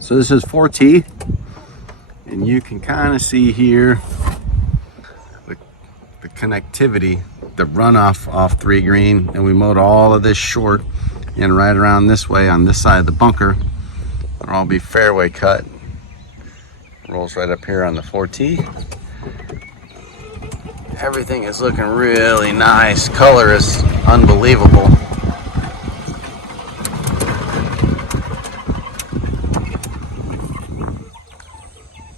So this is 4T, and you can kind of see here the connectivity, the runoff off 3 green, and we mowed all of this short and right around this way on this side of the bunker. It'll all be fairway cut. Rolls right up here on the 4T. Everything is looking really nice. Color is unbelievable.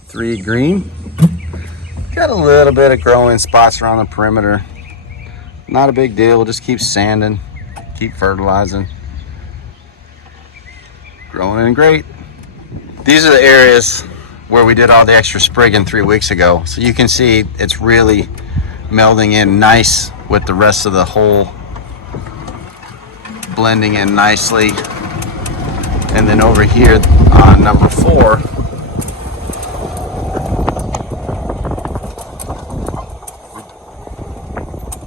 Three green. Got a little bit of growing spots around the perimeter. Not a big deal. We'll just keep sanding, keep fertilizing. Growing in great. These are the areas where we did all the extra sprigging 3 weeks ago. So you can see it's really melding in nice with the rest of the hole, blending in nicely. And then over here on number 4,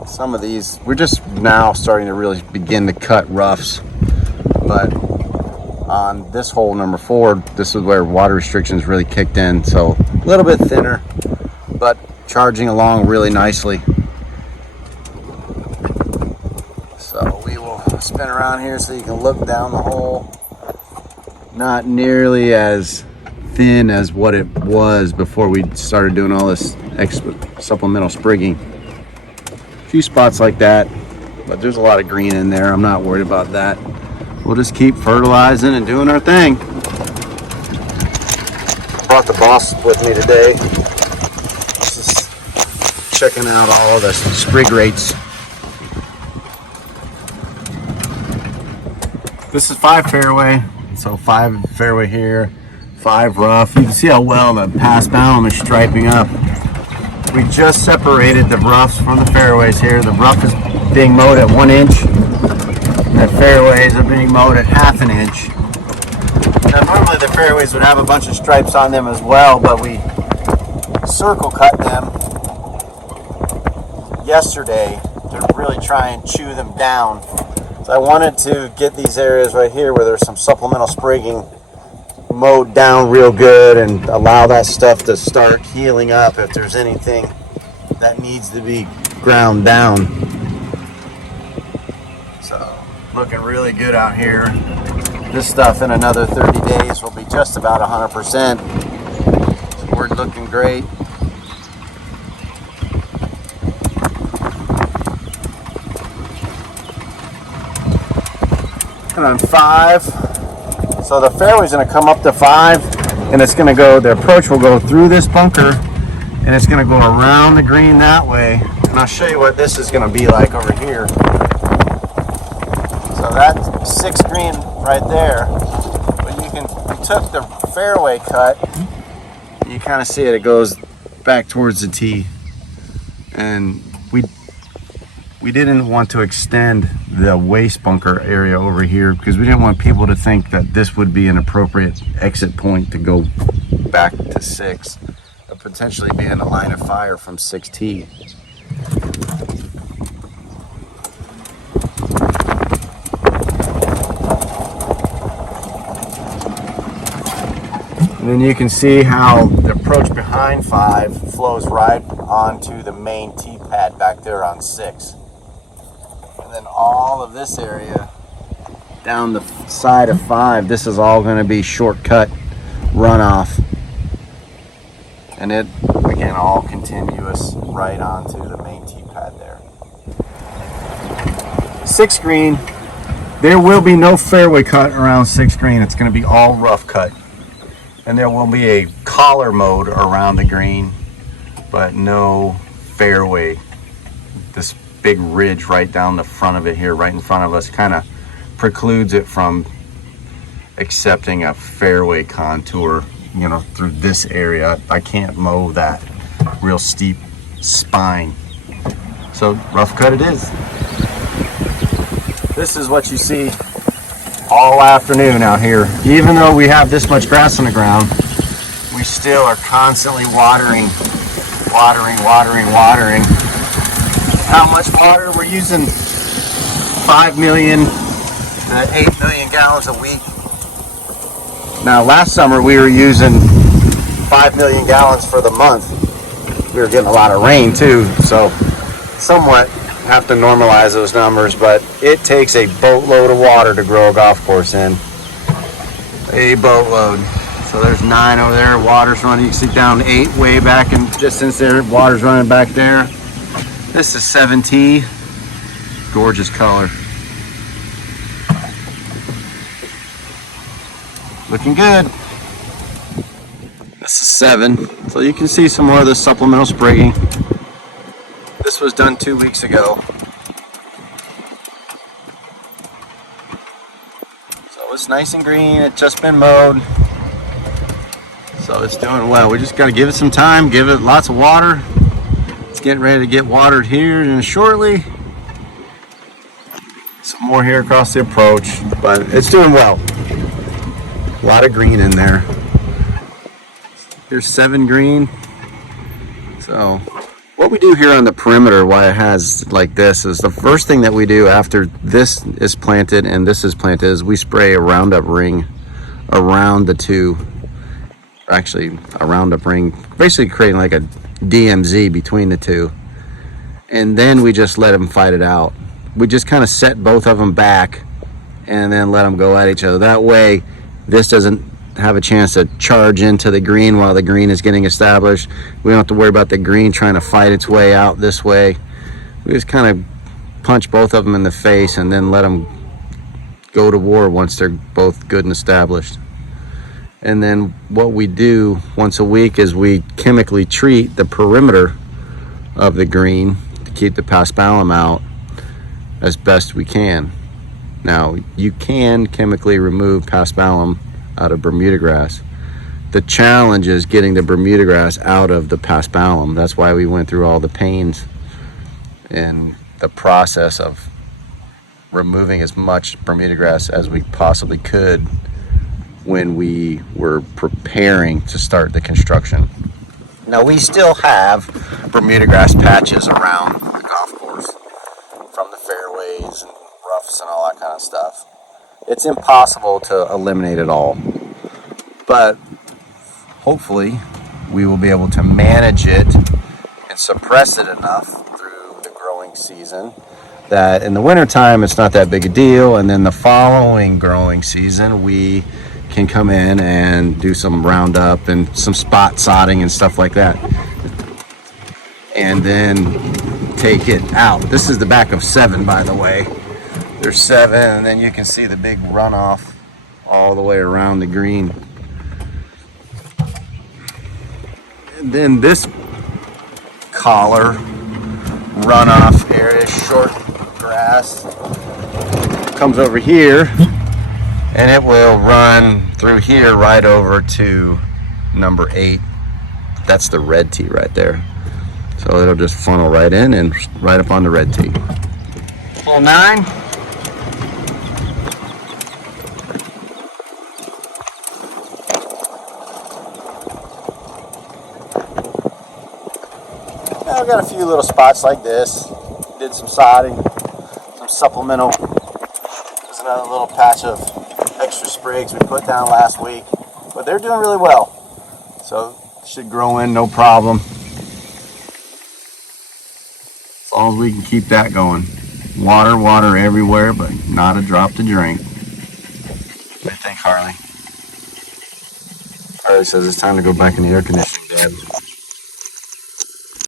some of these, we're just now starting to really begin to cut roughs. But on this hole, number 4, this is where water restrictions really kicked in. So a little bit thinner, but charging along really nicely. So we will spin around here so you can look down the hole. Not nearly as thin as what it was before we started doing all this extra supplemental sprigging. A few spots like that, but there's a lot of green in there. I'm not worried about that. We'll just keep fertilizing and doing our thing. Brought the boss with me today. Just checking out all of the sprig rates. This is 5 fairway, so 5 fairway here, 5 rough. You can see how well the pass bound is striping up. We just separated the roughs from the fairways here. The rough is being mowed at 1 inch. The fairways are being mowed at 1/2 inch. Now normally the fairways would have a bunch of stripes on them as well, but we circle cut them yesterday to really try and chew them down. So I wanted to get these areas right here where there's some supplemental sprigging mowed down real good and allow that stuff to start healing up if there's anything that needs to be ground down. So looking really good out here. This stuff in another 30 days will be just about 100%. So we're looking great. And on 5, so the fairway's going to come up to 5, and it's going to go, the approach will go through this bunker, and it's going to go around the green that way. And I'll show you what this is going to be like over here. So that's 6 green right there. But we took the fairway cut, you kind of see it goes back towards the tee. And we didn't want to extend the waste bunker area over here because we didn't want people to think that this would be an appropriate exit point to go back to 6, or potentially be in a line of fire from 6T. And then you can see how the approach behind 5 flows right onto the main tee pad back there on 6. And then all of this area down the side of 5, this is all going to be shortcut runoff. And it, again, all continuous right onto the main tee pad there. 6 green, there will be no fairway cut around 6 green. It's going to be all rough cut. And there will be a collar mode around the green, but no fairway. This big ridge right down the front of it here, right in front of us, kind of precludes it from accepting a fairway contour, you know, through this area. I can't mow that real steep spine. So rough cut it is. This is what you see all afternoon out here. Even though we have this much grass on the ground, we still are constantly watering. How much water? We're using 5 million to 8 million gallons a week. Now last summer we were using 5 million gallons for the month. We were getting a lot of rain too, so somewhat have to normalize those numbers, but it takes a boatload of water to grow a golf course in. A boatload. So there's 9 over there, water's running. You can see down 8 way back in distance there, water's running back there. This is 7T, gorgeous color. Looking good. This is 7, so you can see some more of the supplemental sprigging. This was done 2 weeks ago. So it's nice and green, it's just been mowed. So it's doing well. We just got to give it some time, give it lots of water. It's getting ready to get watered here and shortly. Some more here across the approach, but it's doing well. A lot of green in there. Here's 7 green. So what we do here on the perimeter, why it has like this, is the first thing that we do after this is planted and this is planted is we spray a Roundup ring around the two. Actually, a Roundup ring, basically creating like a DMZ between the two. And then we just let them fight it out. We just kind of set both of them back and then let them go at each other. That way, this doesn't have a chance to charge into the green while the green is getting established. We don't have to worry about the green trying to fight its way out this way. We just kind of punch both of them in the face and then let them go to war once they're both good and established. And then what we do once a week is we chemically treat the perimeter of the green to keep the paspalum out as best we can. Now, you can chemically remove paspalum out of Bermuda grass. The challenge is getting the Bermuda grass out of the paspalum. That's why we went through all the pains in the process of removing as much Bermuda grass as we possibly could when we were preparing to start the construction. Now, we still have Bermuda grass patches around the golf course from the fairways and roughs and all that kind of stuff. It's impossible to eliminate it all, but hopefully we will be able to manage it and suppress it enough through the growing season that in the wintertime it's not that big a deal, and then the following growing season we can come in and do some Roundup and some spot sodding and stuff like that, and then take it out. This is the back of 7, by the way. There's 7, and then you can see the big runoff all the way around the green. And then this collar runoff area, short grass, comes over here, and it will run through here right over to number 8. That's the red tee right there. So it'll just funnel right in and right up on the red tee. Hole 9. I've got a few little spots like this. Did some sodding, some supplemental. There's another little patch of extra sprigs we put down last week, but they're doing really well. So should grow in no problem. As long as we can keep that going. Water everywhere, but not a drop to drink. What do you think, Harley? Harley says it's time to go back in the air conditioning, Dad.